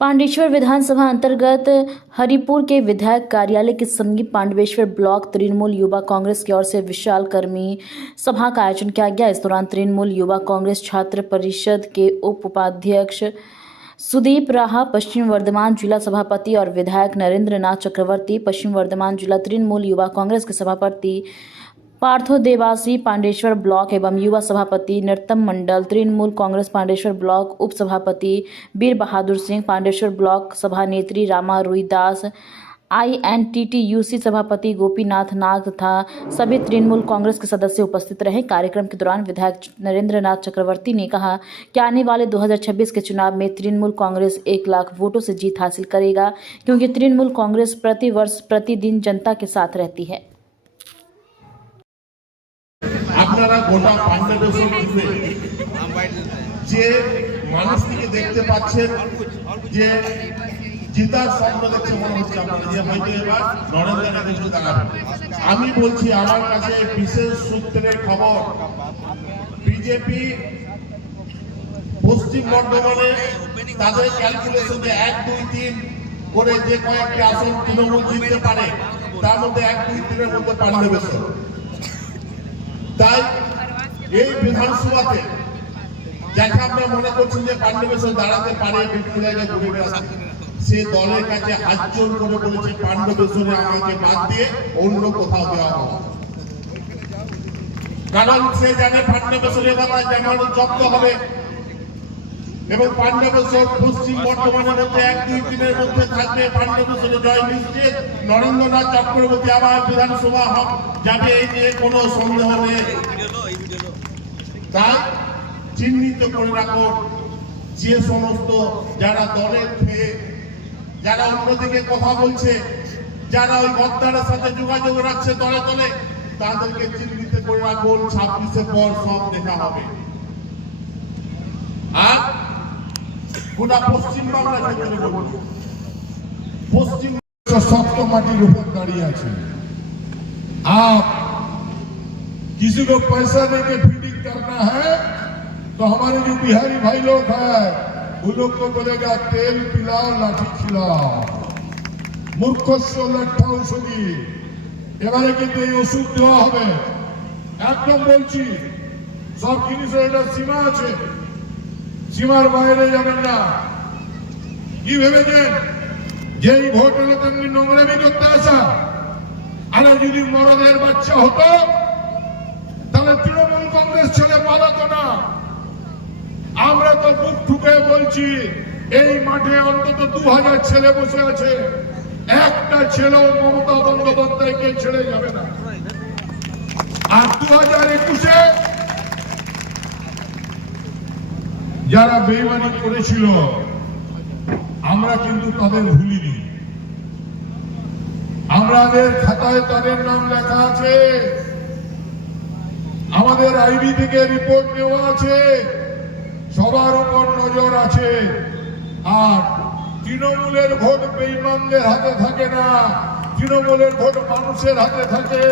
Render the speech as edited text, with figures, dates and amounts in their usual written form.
पांडेश्वर विधानसभा अंतर्गत हरिपुर के विधायक कार्यालय के समीप पांडवेश्वर ब्लॉक तृणमूल युवा कांग्रेस की ओर से विशाल कर्मी सभा का आयोजन किया गया। इस दौरान तृणमूल युवा कांग्रेस छात्र परिषद के उप उपाध्यक्ष सुदीप राहा, पश्चिम वर्धमान जिला सभापति और विधायक नरेंद्र नाथ चक्रवर्ती, पश्चिम वर्धमान जिला तृणमूल युवा कांग्रेस के सभापति पार्थो देवासी, पांडेश्वर ब्लॉक एवं युवा सभापति नरोत्तम मंडल, तृणमूल कांग्रेस पांडेश्वर ब्लॉक उप सभापति वीर बहादुर सिंह, पांडेश्वर ब्लॉक सभानेत्री रामा रुईदास, INTTUC सभापति गोपीनाथ नाग तथा सभी तृणमूल कांग्रेस के सदस्य उपस्थित रहे। कार्यक्रम के दौरान विधायक नरेंद्र नाथ चक्रवर्ती ने कहा कि आने वाले 2026 के चुनाव में तृणमूल कांग्रेस 1 लाख वोटों से जीत हासिल करेगा, क्योंकि तृणमूल कांग्रेस प्रति वर्ष प्रतिदिन जनता के साथ रहती है। আপনারা গোটা পান্ডবেশ্বর যে মানুষটিকে দেখতে পাচ্ছেন, যে জিতার স্বপ্ন দেখছে মনে হচ্ছে আপনারা, যে হয়তো এবার নরেন্দ্র নাথের দাঁড়াবে। আমি বলছি, আমার কাছে বিশেষ সূত্রের খবর, বিজেপি পশ্চিম বর্ধমানে তাদের ক্যালকুলেশন যে 1, 2, 3 করে যে কয়েকটি আসন তৃণমূল জিততে পারে, তার মধ্যে 1, 2, 3 এর মধ্যে পান্ডবেশ্বর। তাই এই বিধানসভাতে যাকে আমরা মনে করছি যে পান্ডবেশ্বর দাঁড়াতে পারে, বিভিন্ন জায়গায় ঘুরে বেড়াচ্ছে, সে দলের কাছে হাত জোর করে বলেছে পান্ডবেশ্বরে আমাকে বাদ দিয়ে অন্য কোথাও দেওয়া হবে। কারণ সে জানে পান্ডবেশ্বরের কথা যেমন জব্দ হবে এবং পান্ডবেশ্বর পশ্চিম বর্ধমানের মধ্যে 1, 2, 3 এর মধ্যে থাকবে। পান্ডবেশ্বরে জয় নিশ্চিত, নরেন্দ্রনাথ চক্রবর্তী আবার বিধানসভা যাবে, এই নিয়ে কোনো সন্দেহ নেই। তাই চিহ্নিত করে রাখো যে সমস্ত যারা দলের খেয়ে, যারা অন্যদিকে কথা বলছে, যারা ওই গদ্দারের সাথে যোগাযোগ রাখছে দলে দলে, তাদেরকে চিহ্নিত করে রাখুন। 26-এর পর সব দেখা হবে। আর গোটা পশ্চিমবাংলার ক্ষেত্রে বলবো, পশ্চিম শক্ত মাটির উপর দাঁড়িয়ে আছে। आप किसी को पैसा देके फीडिंग करना है तो हमारे जो बिहारी भाई लोग हैं वो लोग को बोलेगा तेल पिलाओ लाठी खिलाओ, मूर्खस्व लट्ठा औषधि। এবারে কিন্তু এই ওষুধ দেওয়া হবে, একদম বলছি। সব জিনিসের একটা সীমা আছে, সীমার বাইরে যাবেন না। কি ভেবেছেন যে এই ভোট হলে তেমনি নোংরামি করতে আসা? আরে যদি মরদের বাচ্চা হতো তাহলে তৃণমূল কংগ্রেস ছেলে পালাতো না। আমরা তো বুক ঠুকে বলছি, এই মাঠে অন্তত 2000 ছেলে বসে আছে, একটা ছেলেও মমতা বন্দ্যোপাধ্যায়কে ছেড়ে যাবে না। আর 2021-এ যারা বেইমানি করেছিল আমরা কিন্তু তাদের ভুলিনি। আমাদের খাতায় তাদের নাম লেখা আছে, আমাদের আইবি থেকে রিপোর্ট নেওয়া আছে, সবার উপর নজর আছে। আর তৃণমূলের ভোট বেইমানদের হাতে থাকে না, তৃণমূলের ভোট মানুষের হাতে থাকে।